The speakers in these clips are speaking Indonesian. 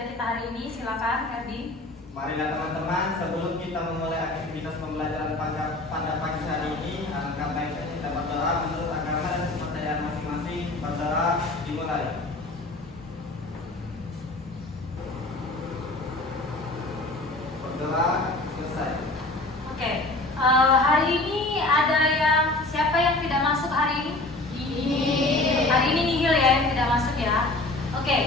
belajar kita hari ini. Silakan, Herdi. Marilah teman-teman, sebelum kita memulai aktivitas pembelajaran pada pagi hari ini, alangkah baiknya kita berdoa menurut agama dan kepercayaan masing-masing. Berdoa dimulai. Berdoa selesai. Oke, hari ini ada yang siapa yang tidak masuk hari ini? Hari ini nihil ya, yang tidak masuk ya. Oke,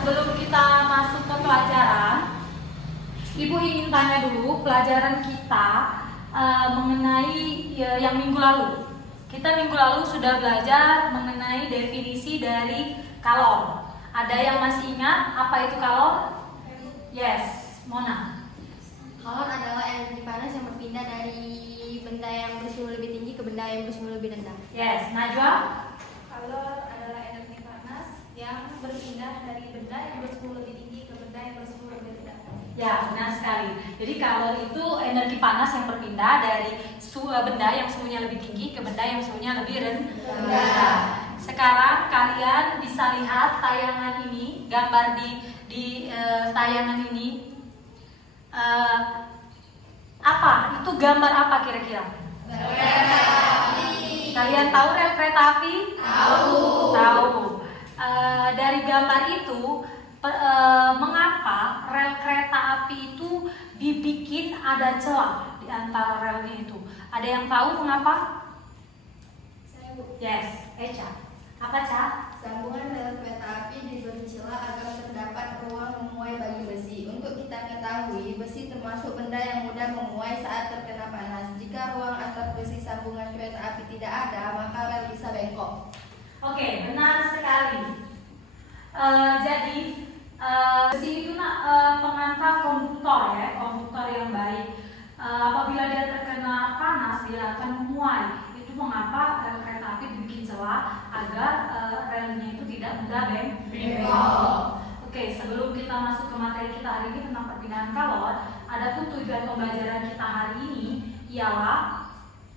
sebelum kita masuk ke pelajaran, Ibu ingin tanya dulu pelajaran kita mengenai yang minggu lalu. Kita minggu lalu sudah belajar mengenai definisi dari kalor. Ada yang masih ingat apa itu kalor? Yes, Mona. Kalor adalah energi panas yang berpindah dari benda yang bersuhu lebih tinggi ke benda yang bersuhu lebih rendah. Yes, Najwa. Kalor adalah energi panas yang berpindah dari benda yang bersuhu lebih tinggi ke benda yang bersuhu lebih rendah. Ya, benar sekali. Jadi kalor itu energi panas yang berpindah dari benda yang suhunya lebih tinggi ke benda yang suhunya lebih rendah. Sekarang kalian bisa lihat tayangan ini, gambar di tayangan ini. Apa? Itu gambar apa kira-kira? Kereta api. Kalian tahu rel kereta api? Tahu. Dari gambar itu, mengapa rel kereta api itu dibikin ada celah di antara relnya itu? Ada yang tahu mengapa? Saya Bu. Yes, Eca. Apa, Ca? Sambungan rel kereta api diberi celah agar terdapat ruang memuai bagi besi. Untuk kita ketahui, besi termasuk benda yang mudah memuai saat terkena panas. Jika ruang antar besi sambungan kereta api tidak ada, maka rel bisa bengkok. Oke, benar sekali. Jadi besi itu pengantar konduktor ya, konduktor yang baik. Apabila dia terkena panas, dia akan memuai. Itu mengapa rel kereta api dibikin celah agar relnya itu tidak mudah bengkok. Oke, sebelum kita masuk ke materi kita hari ini tentang perpindahan kalor, adapun tujuan pembelajaran kita hari ini ialah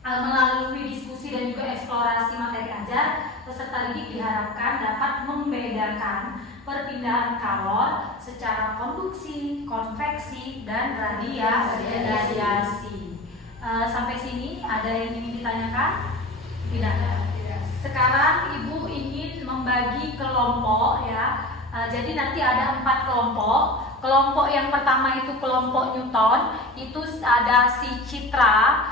melalui diskusi dan juga eksplorasi materi ajar, peserta didik diharapkan dapat membedakan perpindahan kalor secara konduksi, konveksi, dan radiasi. Sampai sini ada yang ingin ditanyakan? Tidak. Sekarang Ibu ingin membagi kelompok ya. Jadi nanti ada 4 kelompok. Kelompok yang pertama itu kelompok Newton. Itu ada si Citra,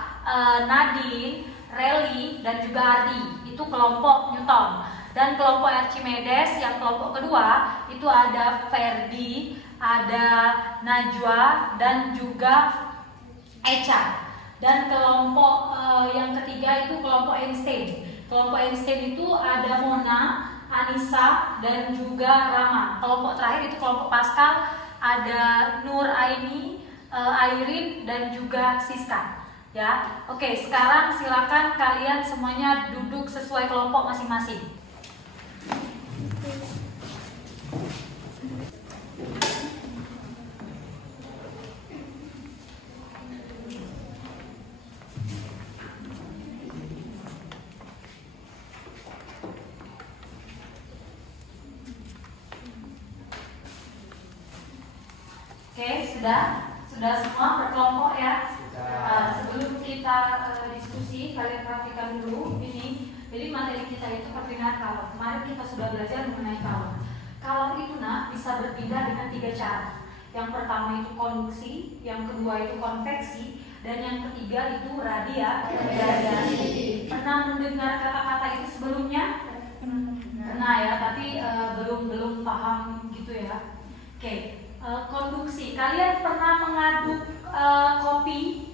Nadine, Reli, dan juga Ardi. Itu kelompok Newton. Dan kelompok Archimedes yang kelompok kedua itu ada Ferdi, ada Najwa, dan juga Eca. Dan kelompok yang ketiga itu kelompok Einstein. Kelompok Einstein itu ada Mona, Anissa, dan juga Rama. Kelompok terakhir itu kelompok Pascal, ada Nur Aini, Airin, dan juga Siska. Ya, oke. Sekarang silakan kalian semuanya duduk sesuai kelompok masing-masing. Oke, sudah semua berkelompok ya. Sebelum kita diskusi, kalian perhatikan dulu ini. Jadi materi kita itu perpindahan kalor. Kemarin kita sudah belajar mengenai kalor. Kalor itu bisa berpindah dengan 3 cara. Yang pertama itu konduksi, yang kedua itu konveksi, dan yang ketiga itu radiasi. Pernah mendengar kata-kata itu sebelumnya? Pernah ya, tapi belum paham gitu ya. Oke. Konduksi. Kalian pernah mengaduk kopi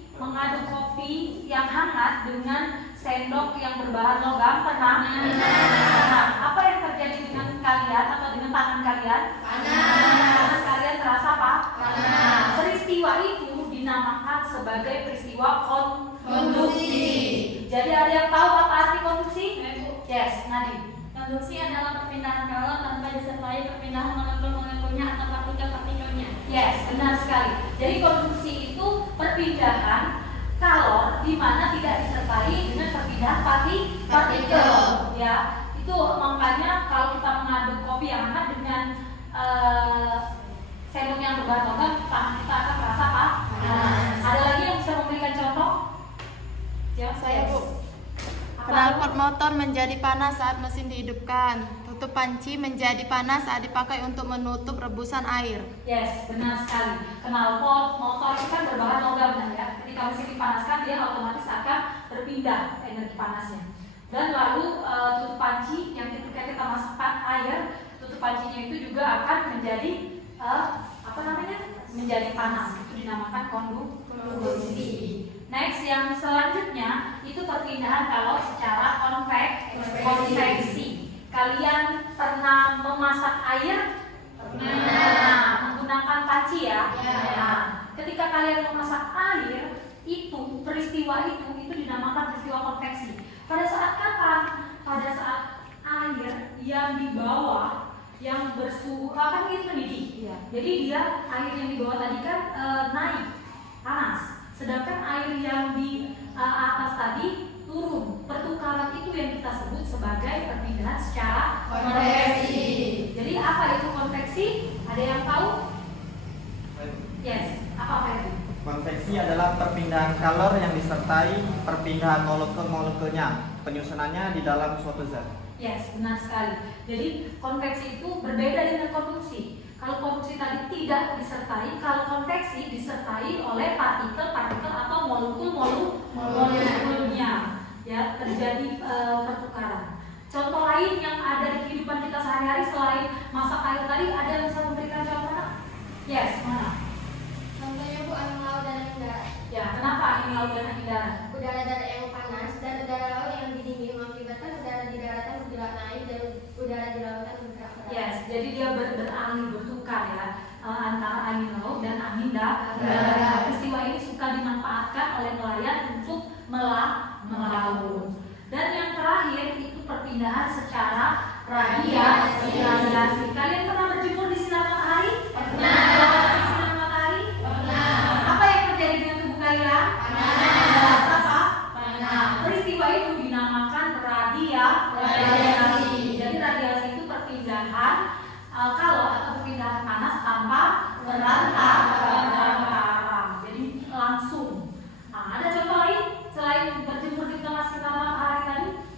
yang hangat dengan sendok yang berbahan logam? Pernah? Nah, apa yang terjadi dengan kalian atau dengan tangan kalian? Tangan kalian terasa apa? Panas. Peristiwa itu dinamakan sebagai peristiwa konduksi. Jadi ada yang tahu apa arti konduksi? Yes, Nadine. Konduksi adalah perpindahan kalor tanpa disertai perpindahan molekul-molekulnya atau partikel-partikelnya. Yes, benar sekali. Jadi konduksi itu perpindahan kalor di mana tidak disertai dengan perpindahan partikel. Ya, itu makanya kalau kita mengaduk kopi yang hangat dengan motor menjadi panas saat mesin dihidupkan. Tutup panci menjadi panas saat dipakai untuk menutup rebusan air. Yes, benar sekali. Knalpot motor itu kan berbahan logam ya. Ketika mesin dipanaskan dia otomatis akan berpindah energi panasnya. Dan lalu tutup panci yang ketika kita masukkan air, tutup pancinya itu juga akan menjadi menjadi panas. Itu dinamakan konduksi. Next, yang selanjutnya itu perpindahan kalau secara konveksi. Kalian pernah memasak air? Pernah. Menggunakan panci ya? Nah, ketika kalian memasak air, itu peristiwa itu dinamakan peristiwa konveksi. Pada saat kapan? Pada saat air yang di bawah yang bersuhu kan itu mendidih. Jadi dia air yang di bawah tadi kan naik panas. Sedangkan air yang di atas tadi turun. Pertukaran itu yang kita sebut sebagai perpindahan secara konveksi. Jadi apa itu konveksi? Ada yang tahu? Yes. Apa itu? Konveksi adalah perpindahan kalor yang disertai perpindahan molekul-molekulnya, penyusunannya di dalam suatu zat. Yes, benar sekali. Jadi konveksi itu berbeda dengan konduksi. Kalau konduksi tadi tidak disertai, kalau konveksi disertai oleh partikel-partikel atau molekul-molekulnya, ya terjadi pertukaran. Contoh lain yang ada di kehidupan kita sehari-hari selain masak air tadi, ada yang bisa memberikan contohnya? Yes, mana? Contohnya Bu, angin laut dan angin darat. Ya, kenapa angin laut dan angin darat? Udara darat yang panas dan udara laut yang dingin mengakibatkan udara di daratan bergerak naik dan udara di lautan bergerak ke atas. Yes, jadi dia beralih bertukar ya antara angin laut dan angin darat. Peristiwa ini suka dimanfaatkan oleh nelayan untuk melaut. Dan yang terakhir itu perpindahan secara radiasi. Kalian pernah berjemur di sinar matahari? Pernah. Di sinar matahari? Pernah. Apa yang terjadi dengan tubuh kalian? Panas. Apa? Panas. Peristiwa itu dinamakan radiasi. Jadi radiasi itu perpindahan kalor atau perpindahan panas tanpa perantara. Jadi langsung. Nah, ada contoh lain selain berjemur di tengah sinar matahari tadi?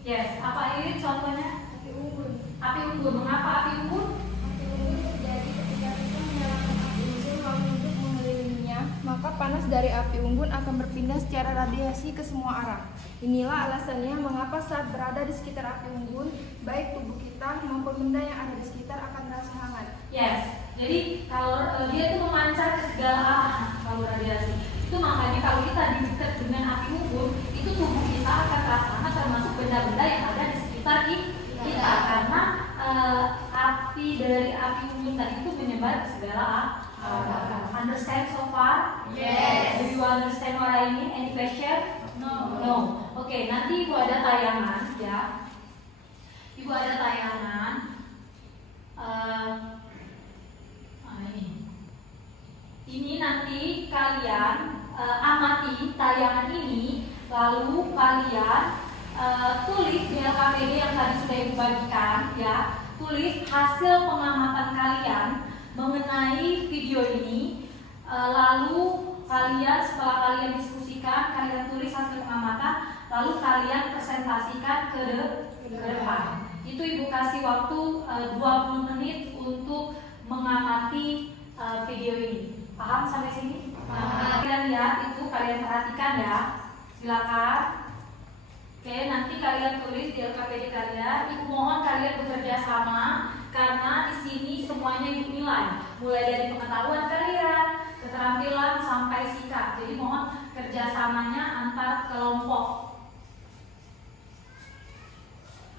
Yes. Apa ini contohnya? Api unggun. Api unggun. Mengapa api unggun? Api unggun terjadi ketika kita menyalakan api unggun lalu untuk mengelilinginya, maka panas dari api unggun akan berpindah secara radiasi ke semua arah. Inilah alasannya mengapa saat berada di sekitar api unggun, baik tubuh kita maupun benda yang ada di sekitar akan terasa hangat. Yes. Jadi kalau dia itu memancar ke segala arah kalau radiasi. Itu makanya kalau kita di dekat dengan api unggun, itu tubuh kita akan terasa hangat termasuk benda-benda yang ada di sekitar kita karena api dari api unggun tadi itu menyebar ke segala arah. Understand so far? Yes. Do you understand what I mean? Any question? No. Oke, nanti Ibu ada tayangan ya. Ibu ada tayangan. Ini nanti kalian amati tayangan ini, lalu kalian tulis di LKPD yang tadi sudah Ibu bagikan ya. Tulis hasil pengamatan kalian mengenai video ini, lalu kalian setelah kalian diskusikan, kalian tulis hasil pengamatan, lalu kalian presentasikan ke depan. Itu Ibu kasih waktu 20 menit untuk mengamati video ini. Paham sampai sini? Paham. Kalian lihat itu, kalian perhatikan ya. Silakan. Oke, nanti kalian tulis di LKPD kalian. Ibu mohon kalian bekerja sama karena di sini semuanya Ibu nilai, mulai dari pengetahuan kalian, keterampilan sampai sikap. Jadi mohon kerjasamanya antar kelompok.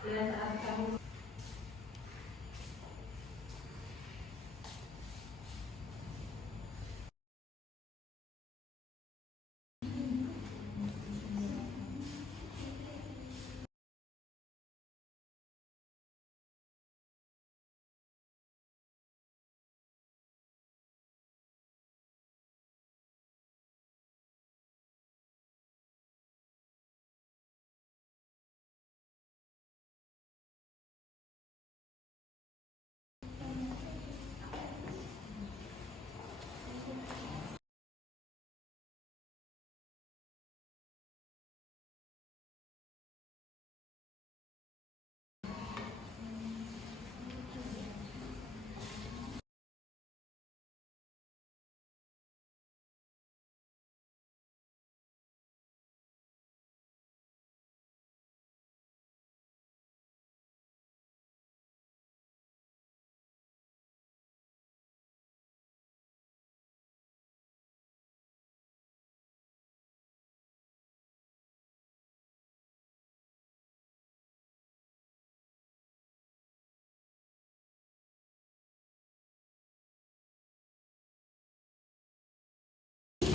Kalian perhatikan dulu.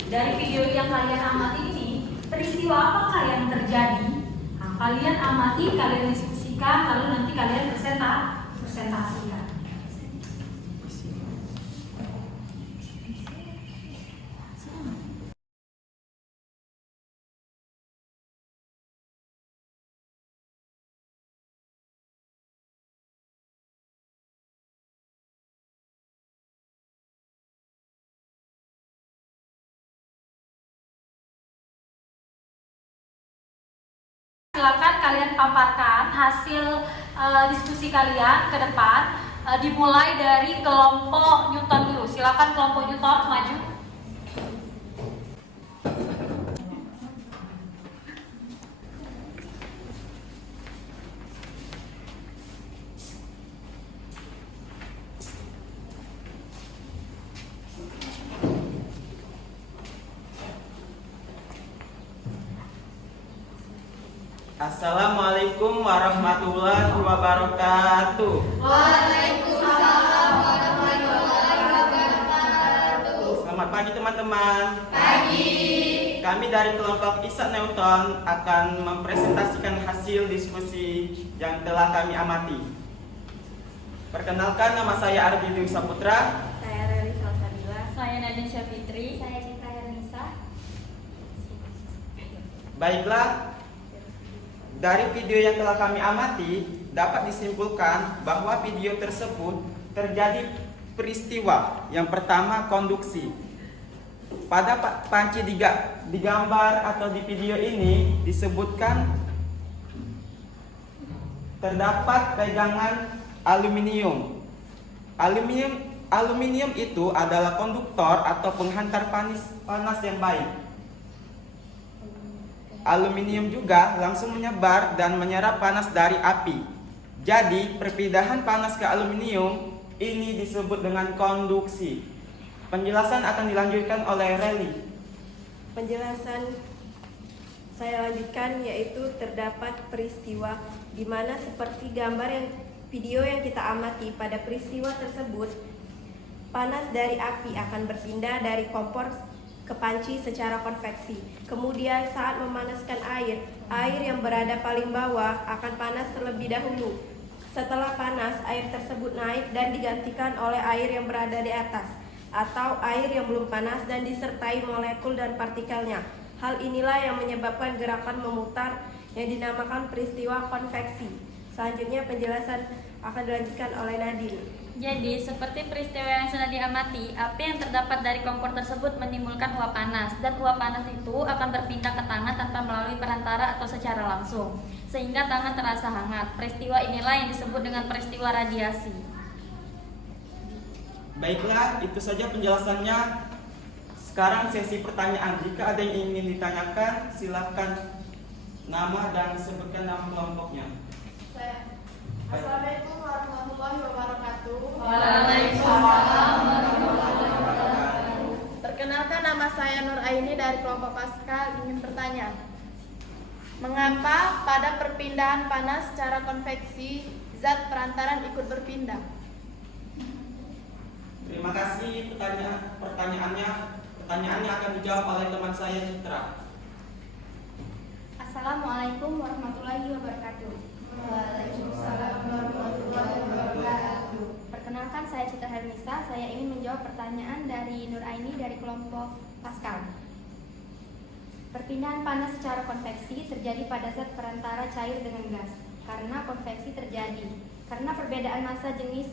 dari video yang kalian amati ini, peristiwa apakah yang terjadi? Nah, kalian amati, kalian diskusikan, lalu nanti kalian presentasikan. Silakan kalian paparkan hasil diskusi kalian ke depan. Dimulai dari kelompok Newton dulu. Silakan kelompok Newton maju. Assalamualaikum warahmatullahi wabarakatuh. Waalaikumsalam warahmatullahi wabarakatuh. Selamat pagi teman-teman. Pagi. Kami dari kelompok Isaac Newton akan mempresentasikan hasil diskusi yang telah kami amati. Perkenalkan, nama saya Ardi Dwi Saputra. Saya Reli Salsabila. Saya Nadine Syafitri. Saya Cinta Ernisa. Baiklah, dari video yang telah kami amati, dapat disimpulkan bahwa video tersebut terjadi peristiwa. Yang pertama, konduksi. Pada panci digambar atau di video ini disebutkan terdapat pegangan aluminium. Aluminium itu adalah konduktor atau penghantar panas yang baik. Aluminium juga langsung menyebar dan menyerap panas dari api. Jadi, perpindahan panas ke aluminium ini disebut dengan konduksi. Penjelasan akan dilanjutkan oleh Reli. Penjelasan saya lanjutkan, yaitu terdapat peristiwa di mana seperti gambar video yang kita amati. Pada peristiwa tersebut, panas dari api akan berpindah dari kompor ke panci secara konveksi. Kemudian saat memanaskan air yang berada paling bawah akan panas terlebih dahulu. Setelah panas, air tersebut naik dan digantikan oleh air yang berada di atas atau air yang belum panas dan disertai molekul dan partikelnya. Hal inilah yang menyebabkan gerakan memutar yang dinamakan peristiwa konveksi. Selanjutnya penjelasan akan dilanjutkan oleh Nadine. Jadi, seperti peristiwa yang sudah diamati, api yang terdapat dari kompor tersebut menimbulkan uap panas, dan uap panas itu akan berpindah ke tangan tanpa melalui perantara atau secara langsung, sehingga tangan terasa hangat. Peristiwa inilah yang disebut dengan peristiwa radiasi. Baiklah, itu saja penjelasannya. Sekarang sesi pertanyaan. Jika ada yang ingin ditanyakan, silakan nama dan sebutkan nama kelompoknya. Assalamualaikum warahmatullahi wabarakatuh. Waalaikumsalam warahmatullahi wabarakatuh. Perkenalkan, nama saya Nur Aini dari kelompok Pascal. Ingin bertanya, mengapa pada perpindahan panas secara konveksi zat perantaran ikut berpindah? Terima kasih pertanyaannya. Pertanyaannya akan dijawab oleh teman saya Citra. Assalamualaikum warahmatullahi wabarakatuh. Waalaikumsalam warahmatullahi wabarakatuh. Perkenalkan, saya Cinta Ernisa. Saya ingin menjawab pertanyaan dari Nur Aini dari kelompok Pascal. Perpindahan panas secara konveksi terjadi pada zat perantara cair dengan gas. Karena konveksi terjadi karena perbedaan massa jenis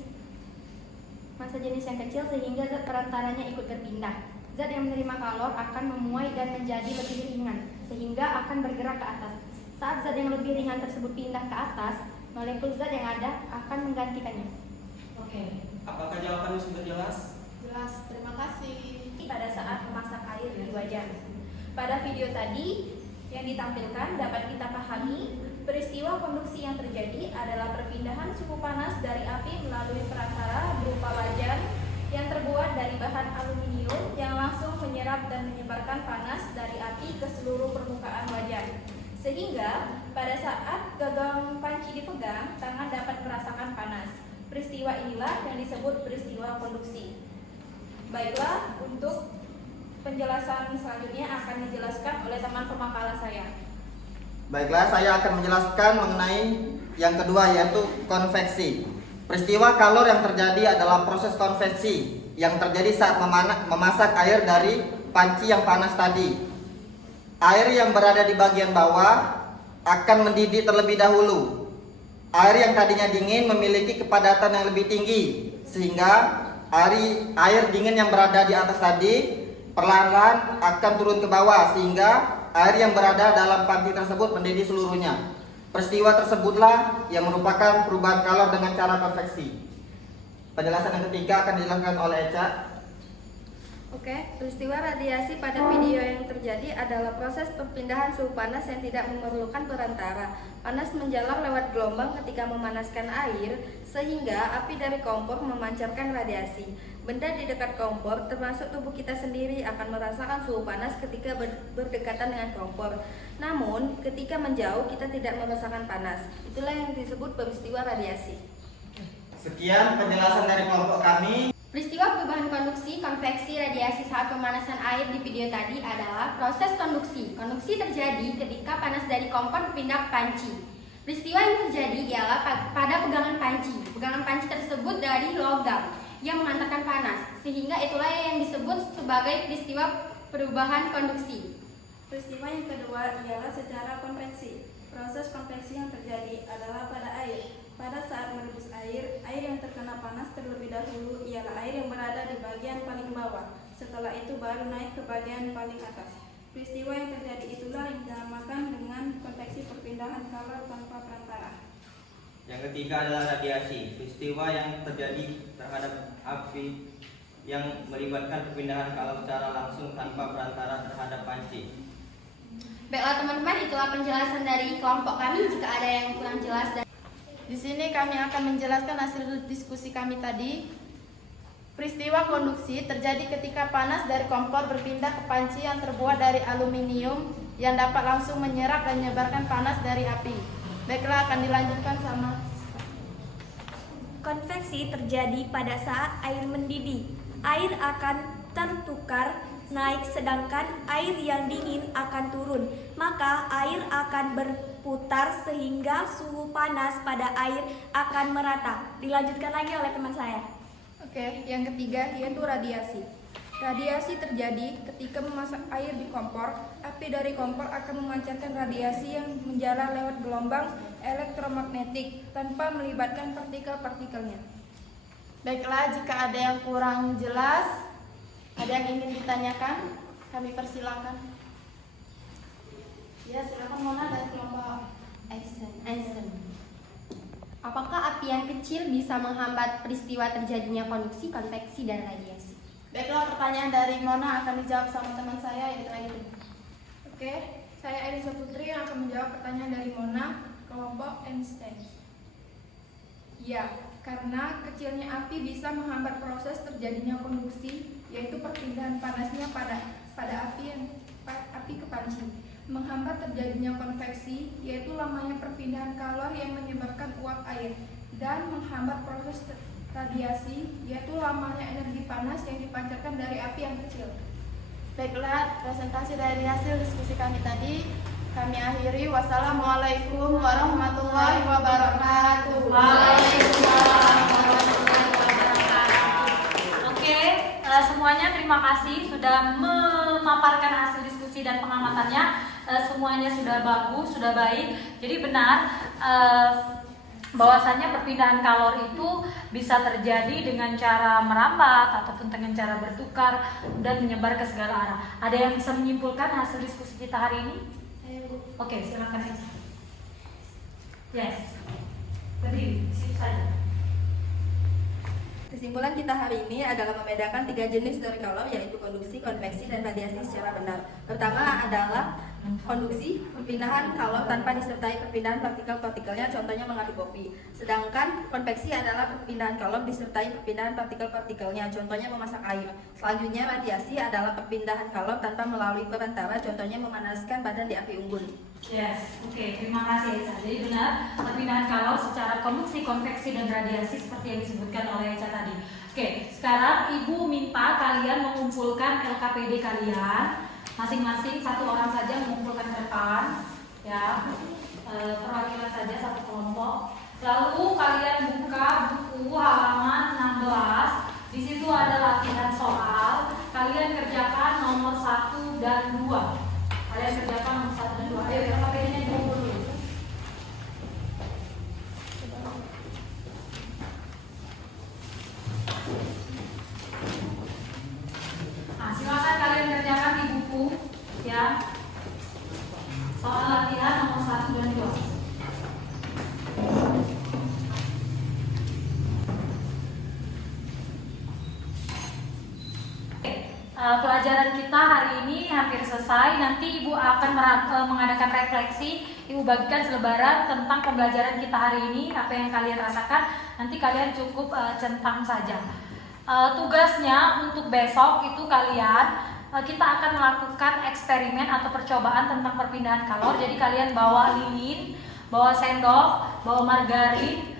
yang kecil, sehingga zat perantaranya ikut berpindah. Zat yang menerima kalor akan memuai dan menjadi lebih ringan, sehingga akan bergerak ke atas. Saat zat yang lebih ringan tersebut pindah ke atas, molekul zat yang ada akan menggantikannya. Oke. Apakah jawabannya sudah jelas? Jelas, terima kasih. Pada saat memasak air di wajan. Pada video tadi yang ditampilkan dapat kita pahami peristiwa konduksi yang terjadi adalah perpindahan suhu panas dari api melalui perantara berupa wajan yang terbuat dari bahan aluminium yang langsung menyerap dan menyebarkan panas dari api ke seluruh permukaan wajan. Sehingga pada saat gagang panci dipegang, tangan dapat merasakan panas. Peristiwa inilah yang disebut peristiwa konduksi. Baiklah, untuk Penjelasan selanjutnya akan dijelaskan oleh teman pemakalan saya. Baiklah, saya akan menjelaskan mengenai yang kedua, yaitu konveksi. Peristiwa kalor yang terjadi adalah proses konveksi yang terjadi saat memasak air dari panci yang panas tadi. Air yang berada di bagian bawah akan mendidih terlebih dahulu. Air yang tadinya dingin memiliki kepadatan yang lebih tinggi, sehingga air dingin yang berada di atas tadi perlahan-lahan akan turun ke bawah, sehingga air yang berada dalam panci tersebut mendidih seluruhnya. Peristiwa tersebutlah yang merupakan perubahan kalor dengan cara konveksi. Penjelasan yang ketiga akan dijelaskan oleh Eca. Oke, peristiwa radiasi pada video yang terjadi adalah proses perpindahan suhu panas yang tidak memerlukan perantara. Panas menjalar lewat gelombang ketika memanaskan air, sehingga api dari kompor memancarkan radiasi. Benda di dekat kompor, termasuk tubuh kita sendiri, akan merasakan suhu panas ketika berdekatan dengan kompor. Namun, ketika menjauh, kita tidak merasakan panas. Itulah yang disebut peristiwa radiasi. Sekian penjelasan dari kelompok kami. Peristiwa perubahan konduksi, konveksi, radiasi saat pemanasan air di video tadi adalah proses konduksi. Konduksi terjadi ketika panas dari kompor berpindah ke panci. Peristiwa yang terjadi ialah pada pegangan panci. Pegangan panci tersebut dari logam yang mengantarkan panas, sehingga itulah yang disebut sebagai peristiwa perubahan konduksi. Peristiwa yang kedua ialah secara konveksi. Proses konveksi yang terjadi adalah pada air. Pada saat merebus air, air yang terkena panas terlebih dahulu ialah air yang berada di bagian paling bawah. Setelah itu baru naik ke bagian paling atas. Peristiwa yang terjadi itulah yang dinamakan dengan konveksi perpindahan kalor tanpa perantara. Yang ketiga adalah radiasi. Peristiwa yang terjadi terhadap api yang melibatkan perpindahan kalor secara langsung tanpa perantara terhadap panci. Baiklah teman-teman, itulah penjelasan dari kelompok kami. Jika ada yang kurang jelas di sini kami akan menjelaskan hasil diskusi kami tadi. Peristiwa konduksi terjadi ketika panas dari kompor berpindah ke panci yang terbuat dari aluminium yang dapat langsung menyerap dan menyebarkan panas dari api. Baiklah, akan dilanjutkan sama. Konveksi terjadi pada saat air mendidih. Air akan tertukar naik sedangkan air yang dingin akan turun. Maka air akan berputar sehingga suhu panas pada air akan merata. Dilanjutkan lagi oleh teman saya. Oke, yang ketiga yaitu radiasi. Radiasi terjadi ketika memasak air di kompor. Api dari kompor akan memancarkan radiasi yang menjalar lewat gelombang elektromagnetik tanpa melibatkan partikel-partikelnya. Baiklah, jika ada yang kurang jelas, ada yang ingin ditanyakan, kami persilakan. Ya, silakan Mona dari kelompok Einstein. Apakah api yang kecil bisa menghambat peristiwa terjadinya konduksi, konveksi, dan radiasi? Baiklah, pertanyaan dari Mona akan dijawab sama teman saya, yaitu lagi. Oke, saya Elisa Putri yang akan menjawab pertanyaan dari Mona, kelompok Einstein. Ya, karena kecilnya api bisa menghambat proses terjadinya konduksi, yaitu perpindahan panasnya pada api ke panci. Menghambat terjadinya konveksi, yaitu lamanya perpindahan kalor yang menyebarkan uap air, dan menghambat proses radiasi, yaitu lamanya energi panas yang dipancarkan dari api yang kecil. Baiklah, presentasi dari hasil diskusi kami tadi kami akhiri. Wassalamualaikum warahmatullahi wabarakatuh. Waalaikumsalam warahmatullahi wabarakatuh. Oke, semuanya terima kasih sudah memaparkan hasil diskusi dan pengamatannya. Semuanya sudah bagus, sudah baik. Jadi benar bahwasanya perpindahan kalor itu bisa terjadi dengan cara merambat ataupun dengan cara bertukar dan menyebar ke segala arah. Ada yang bisa menyimpulkan hasil diskusi kita hari ini? Oke, silakan. Yes. Berdiri, situ saja. Kesimpulan kita hari ini adalah membedakan 3 jenis dari kalor, yaitu konduksi, konveksi, dan radiasi secara benar. Pertama adalah konduksi, perpindahan kalor tanpa disertai perpindahan partikel-partikelnya, contohnya mengaduk kopi. Sedangkan konveksi adalah perpindahan kalor disertai perpindahan partikel-partikelnya, contohnya memasak air. Selanjutnya radiasi adalah perpindahan kalor tanpa melalui perantara, contohnya memanaskan badan di api unggun. Yes, oke, terima kasih Eca. Jadi benar, perpindahan kalor secara konduksi, konveksi, dan radiasi seperti yang disebutkan oleh Eca tadi. Oke, sekarang Ibu minta kalian mengumpulkan LKPD kalian, masing-masing satu orang saja mengumpulkan ke depan, ya, perwakilan saja satu kelompok. Lalu kalian buka buku halaman 16. Di situ ada latihan soal. Kalian kerjakan nomor 1 dan 2. Kalian kerjakan nomor 1 dan 2. Ayo, LKPD-nya dikumpul dulu. Nah, silakan kalian kerjakan di buku, ya. Soal latihan nomor 1 dan 2. Pelajaran kita hari ini hampir selesai. Nanti Ibu akan mengadakan refleksi. Ibu bagikan selebaran tentang pembelajaran kita hari ini, apa yang kalian rasakan. Nanti kalian cukup centang saja. Tugasnya untuk besok itu kalian, kita akan melakukan eksperimen atau percobaan tentang perpindahan kalor. Jadi kalian bawa lilin, bawa sendok, bawa margarin,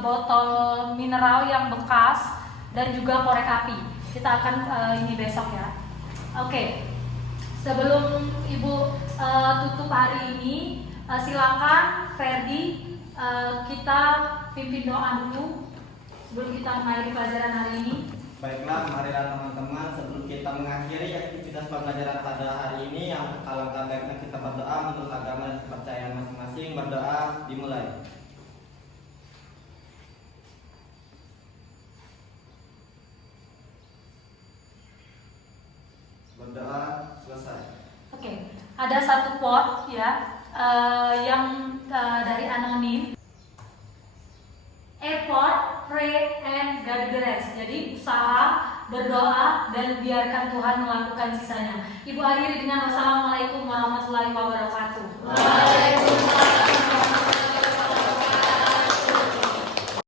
botol mineral yang bekas, dan juga korek api. Kita akan ini besok ya. Oke. Sebelum Ibu tutup hari ini, silakan Ferdi, kita pimpin doa dulu sebelum kita mengakhiri pelajaran hari ini. Baiklah, marilah teman-teman, sebelum kita mengakhiri aktivitas pembelajaran pada hari ini, yang alangkah baiknya kita berdoa menurut agama dan kepercayaan masing-masing. Berdoa dimulai. Berdoa selesai. Oke, ada satu pot ya, yang dari anonim. Effort, pray, and God bless. Jadi usaha, berdoa, dan biarkan Tuhan melakukan sisanya. Ibu akhiri dengan wassalamualaikum warahmatullahi wabarakatuh.